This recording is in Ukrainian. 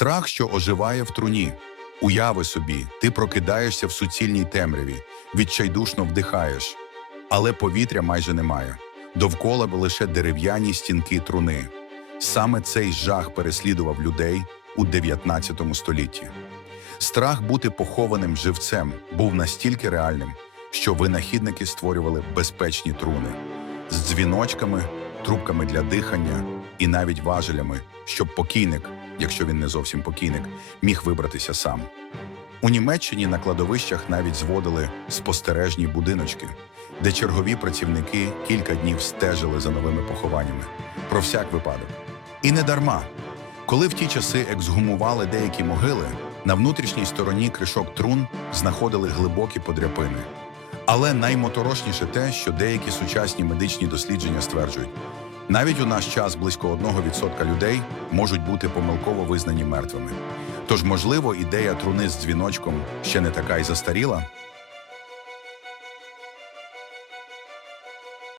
Страх, що оживає в труні. Уяви собі, ти прокидаєшся в суцільній темряві, відчайдушно вдихаєш, але повітря майже немає. Довкола лише дерев'яні стінки труни. Саме цей жах переслідував людей у 19 столітті. Страх бути похованим живцем був настільки реальним, що винахідники створювали безпечні труни з дзвіночками, трубками для дихання і навіть важелями, щоб покійник, якщо він не зовсім покійник, міг вибратися сам. У Німеччині на кладовищах навіть зводили спостережні будиночки, де чергові працівники кілька днів стежили за новими похованнями про всяк випадок. І не дарма. Коли в ті часи ексгумували деякі могили, на внутрішній стороні кришок трун знаходили глибокі подряпини. Але наймоторошніше те, що деякі сучасні медичні дослідження стверджують, навіть у наш час близько 1% людей можуть бути помилково визнані мертвими. Тож, можливо, ідея труни з дзвіночком ще не така й застаріла,